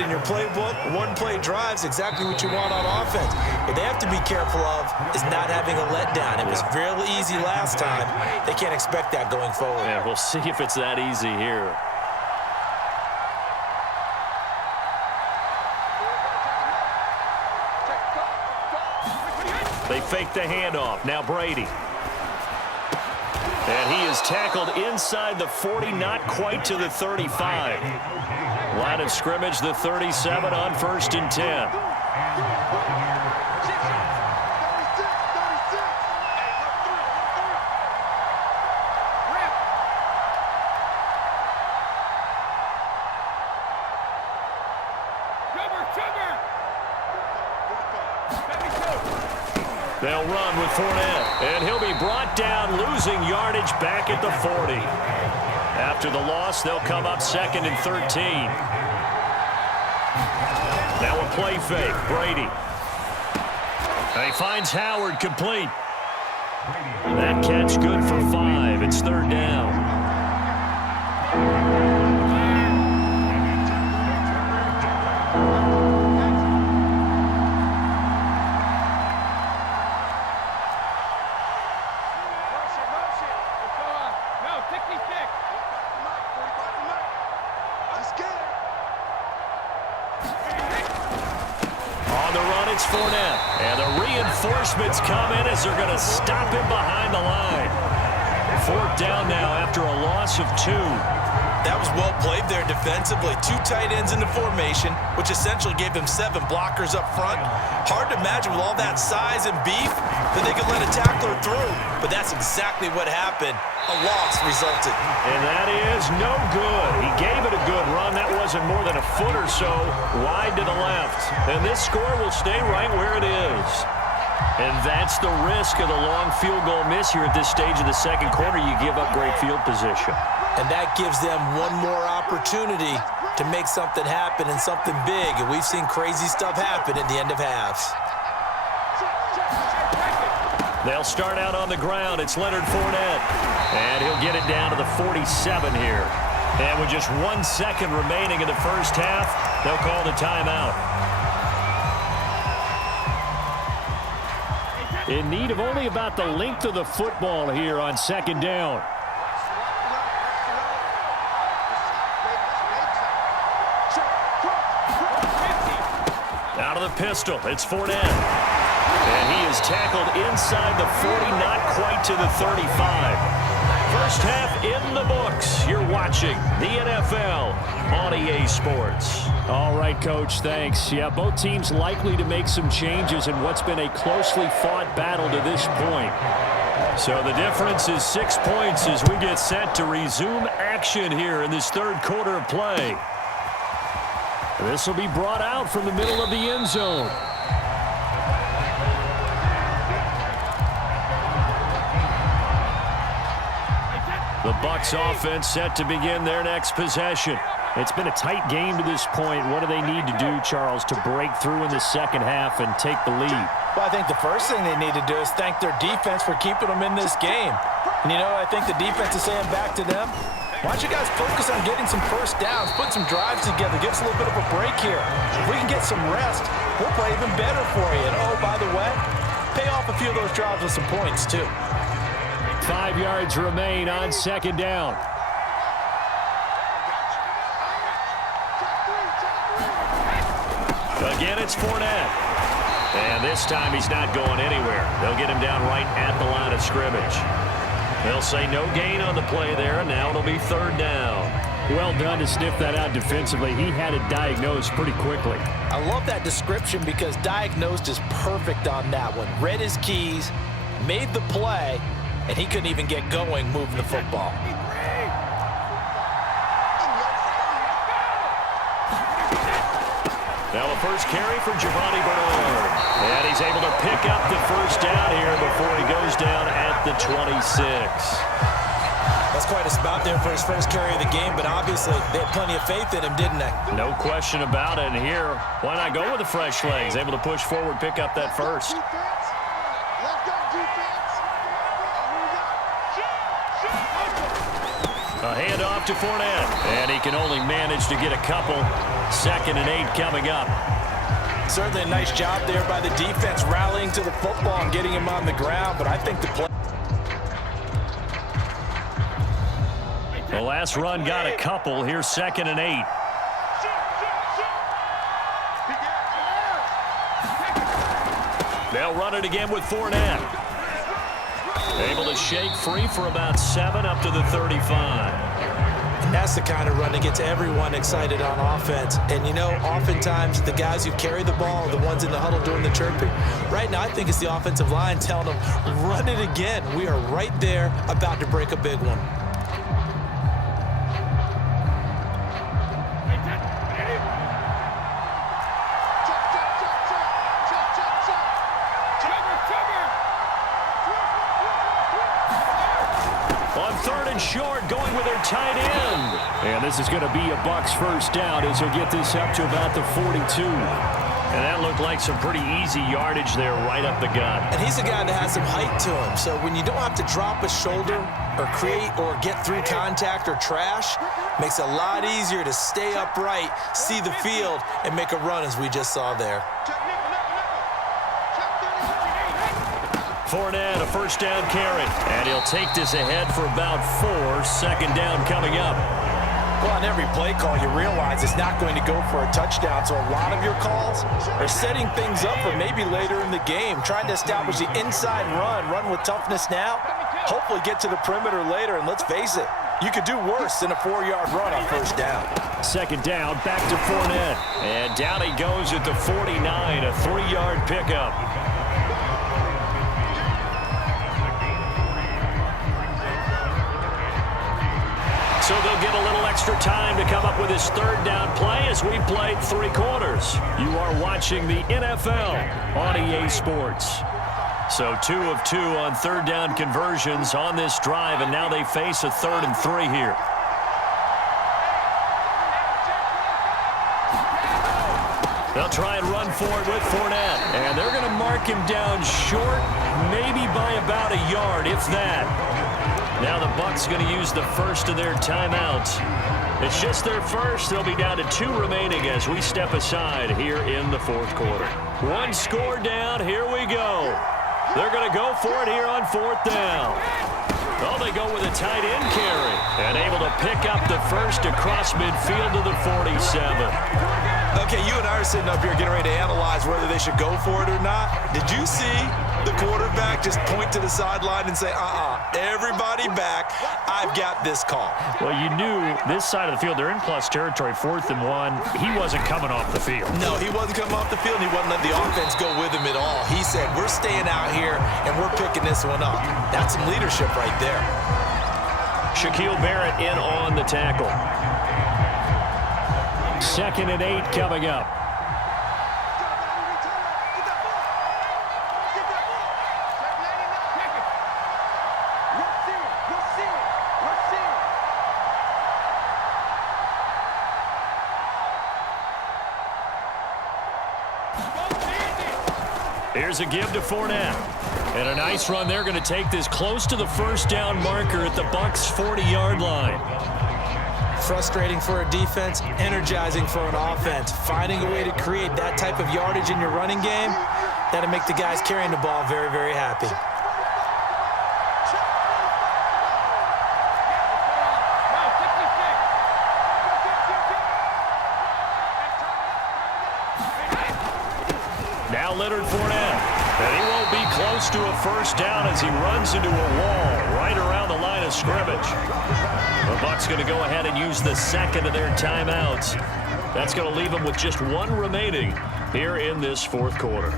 in your playbook. One-play drives exactly what you want on offense. What they have to be careful of is not having a letdown. It was real easy last time. They can't expect that going forward. Yeah, we'll see if it's that easy here. They fake the handoff. Now Brady. And he is tackled inside the 40, not quite to the 35. Line of scrimmage, the 37 on 1st and 10. They'll run with Fournette, and he'll be brought down, losing yardage back at the 40. After the loss, they'll come up 2nd and 13. Now a play fake, Brady. And he finds Howard complete. That catch good for 5. It's 3rd down. Fournette, and the reinforcements come in as they're going to stop him behind the line. 4th down now after a loss of 2. That was well played there defensively. 2 tight ends in the formation, which essentially gave him 7 blockers up front. Hard to imagine with all that size and beef that they could let a tackler through, but that's exactly what happened. A loss resulted. And that is no good. He gave it a good run. That wasn't more than a foot or so wide to the left. And this score will stay right where it is. And that's the risk of the long field goal miss here at this stage of the 2nd quarter. You give up great field position. And that gives them one more opportunity to make something happen and something big. And we've seen crazy stuff happen at the end of halves. They'll start out on the ground. It's Leonard Fournette. And he'll get it down to the 47 here. And with just 1 second remaining in the first half, they'll call the timeout. In need of only about the length of the football here on 2nd down. Out of the pistol, it's Fournette. And he is tackled inside the 40, not quite to the 35. First half in the books. You're watching the NFL on EA Sports. All right, Coach, thanks. Yeah, both teams likely to make some changes in what's been a closely fought battle to this point. So the difference is 6 points as we get set to resume action here in this 3rd quarter of play. This will be brought out from the middle of the end zone. The Bucs offense set to begin their next possession. It's been a tight game to this point. What do they need to do, Charles, to break through in the 2nd half and take the lead? Well, I think the first thing they need to do is thank their defense for keeping them in this game. And, I think the defense is saying back to them, why don't you guys focus on getting some first downs, put some drives together, give us a little bit of a break here. If we can get some rest, we'll play even better for you. And, oh, by the way, pay off a few of those drives with some points, too. 5 yards remain on 2nd down. Again, it's Fournette. And this time he's not going anywhere. They'll get him down right at the line of scrimmage. They'll say no gain on the play there, and now it'll be 3rd down. Well done to sniff that out defensively. He had it diagnosed pretty quickly. I love that description because diagnosed is perfect on that one. Read his keys, made the play, and he couldn't even get going moving the football. Now a first carry for Giovanni Bernard. And he's able to pick up the first down here before he goes down at the 26. That's quite a spot there for his first carry of the game, but obviously they had plenty of faith in him, didn't they? No question about it. And here, why not go with the fresh legs? Able to push forward, pick up that first. A handoff to Fournette. And he can only manage to get a couple. 2nd and 8 coming up. Certainly a nice job there by the defense rallying to the football and getting him on the ground, but I think the play... The last run got a couple. Here's 2nd and 8. They'll run it again with Fournette. Able to shake free for about 7 up to the 35. And that's the kind of run that gets everyone excited on offense. And, you know, oftentimes the guys who carry the ball are the ones in the huddle doing the chirping. Right now, I think it's the offensive line telling them, run it again. We are right there about to break a big one. Short, going with their tight end. And this is going to be a Bucs first down as he'll get this up to about the 42. And that looked like some pretty easy yardage there right up the gut. And he's a guy that has some height to him. So when you don't have to drop a shoulder or create or get through contact or trash, makes it a lot easier to stay upright, see the field, and make a run as we just saw there. Fournette, a first down carry. And he'll take this ahead for about 4. 2nd down coming up. Well, on every play call, you realize it's not going to go for a touchdown. So a lot of your calls are setting things up for maybe later in the game, trying to establish the inside run with toughness now, hopefully get to the perimeter later. And let's face it, you could do worse than a 4-yard run on first down. 2nd down, back to Fournette. And down he goes at the 49, a 3-yard pickup. So they'll get a little extra time to come up with his 3rd down play as we played 3 quarters. You are watching the NFL on EA Sports. So 2 of 2 on 3rd down conversions on this drive, and now they face a 3rd and 3 here. They'll try and run for it with Fournette, and they're going to mark him down short, maybe by about a yard, if that. Now the Bucs going to use the first of their timeouts. It's just their first. They'll be down to 2 remaining as we step aside here in the 4th quarter. 1 score down. Here we go. They're going to go for it here on 4th down. Oh, they go with a tight end carry and able to pick up the first across midfield to the 47. Okay, you and I are sitting up here getting ready to analyze whether they should go for it or not. Did you see the quarterback just point to the sideline and say, everybody back, I've got this call? Well, you knew this side of the field, they're in plus territory, 4th and 1. He wasn't coming off the field. No, he wasn't coming off the field, and he wasn't letting the offense go with him at all. He said, we're staying out here, and we're picking this one up. That's some leadership right there. Shaquille Barrett in on the tackle. 2nd and 8 coming up. Here's a give to Fournette. And a nice run. They're going to take this close to the first down marker at the Bucs' 40-yard line. Frustrating for a defense, energizing for an offense. Finding a way to create that type of yardage in your running game, that'll make the guys carrying the ball very, very happy. Now Leonard Fournette. And he won't be close to a first down as he runs into a wall right around the line of scrimmage. The Bucs going to go ahead and use the 2nd of their timeouts. That's going to leave them with just 1 remaining here in this 4th quarter.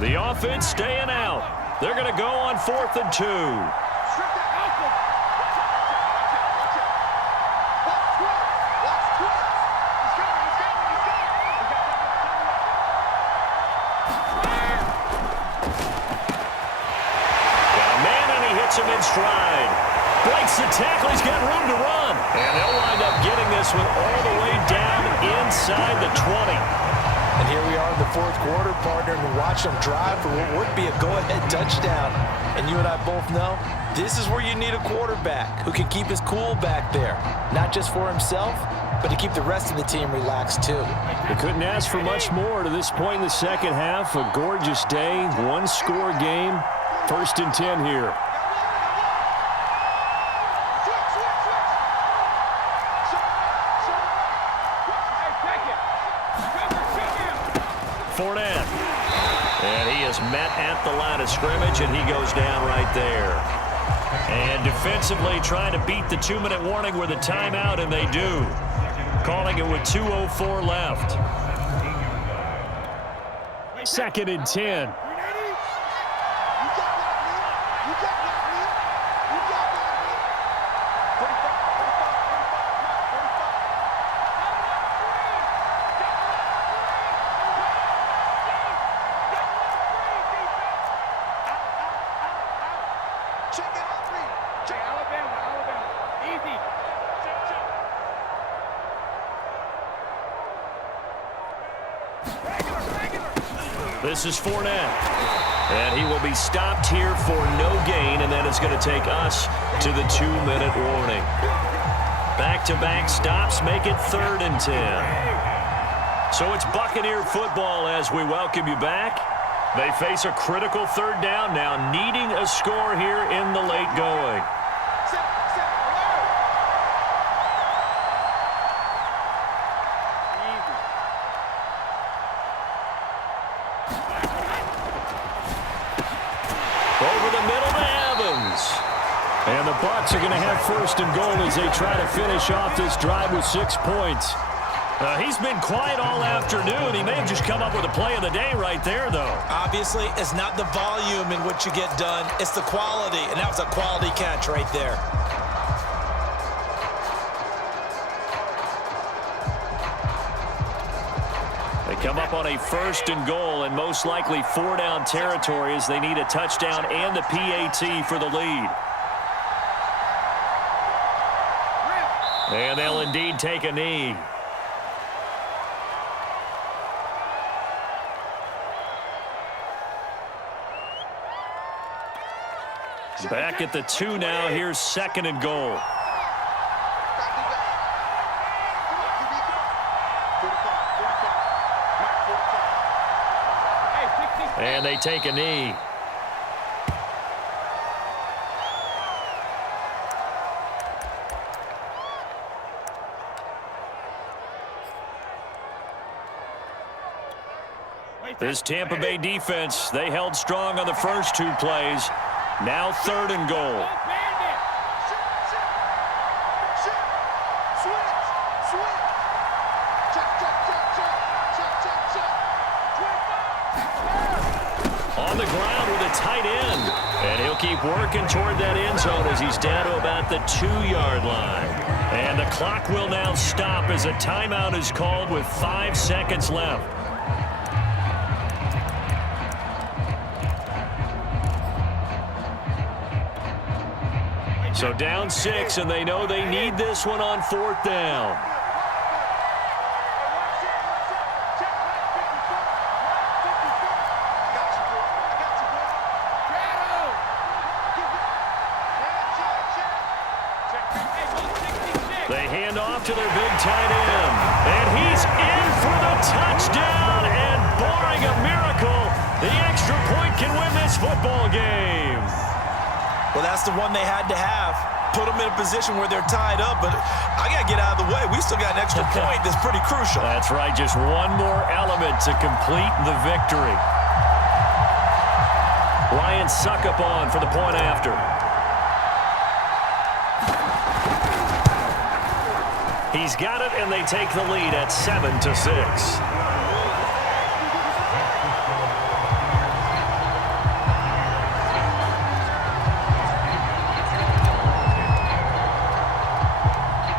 The offense staying out. They're going to go on 4th and 2. Him in stride. Breaks the tackle. He's got room to run. And they'll wind up getting this one all the way down inside the 20. And here we are in the fourth quarter, partner, and watch them drive for what would be a go-ahead touchdown. And you and I both know this is where you need a quarterback who can keep his cool back there, not just for himself, but to keep the rest of the team relaxed too. You couldn't ask for much more to this point in the second half. A gorgeous day, one-score game. 1st and 10 here. Fournette. And he is met at the line of scrimmage, and he goes down right there. And defensively trying to beat the 2-minute warning with a timeout, and they do. Calling it with 2:04 left. 2nd and 10. This is Fournette. And he will be stopped here for no gain, and that is going to take us to the 2-minute warning. Back-to-back stops make it 3rd and 10. So it's Buccaneer football as we welcome you back. They face a critical 3rd down now, needing a score here in the late going. And the Bucs are going to have 1st and goal as they try to finish off this drive with 6 points. He's been quiet all afternoon. He may have just come up with a play of the day right there, though. Obviously, it's not the volume in which you get done. It's the quality, and that was a quality catch right there. They come up on a 1st and goal, and most likely 4-down territory as they need a touchdown and the PAT for the lead. And they'll indeed take a knee. Back at the 2 now. Here's 2nd and goal. And they take a knee. This Tampa Bay defense, they held strong on the first 2 plays. Now 3rd and goal. On the ground with a tight end. And he'll keep working toward that end zone as he's down to about the 2-yard line. And the clock will now stop as a timeout is called with 5 seconds left. So down 6, and they know they need this one on 4th down. They hand off to their big tight end. And he's in for the touchdown. And barring a miracle, the extra point can win this football game. Well, that's the one they had to have. Put them in a position where they're tied up, but I got to get out of the way. We still got an extra point that's pretty crucial. That's right, just one more element to complete the victory. Ryan Succop for the point after. He's got it, and they take the lead at 7-6.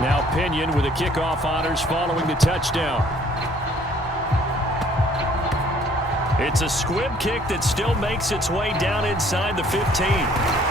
Now Pinion with the kickoff honors following the touchdown. It's a squib kick that still makes its way down inside the 15.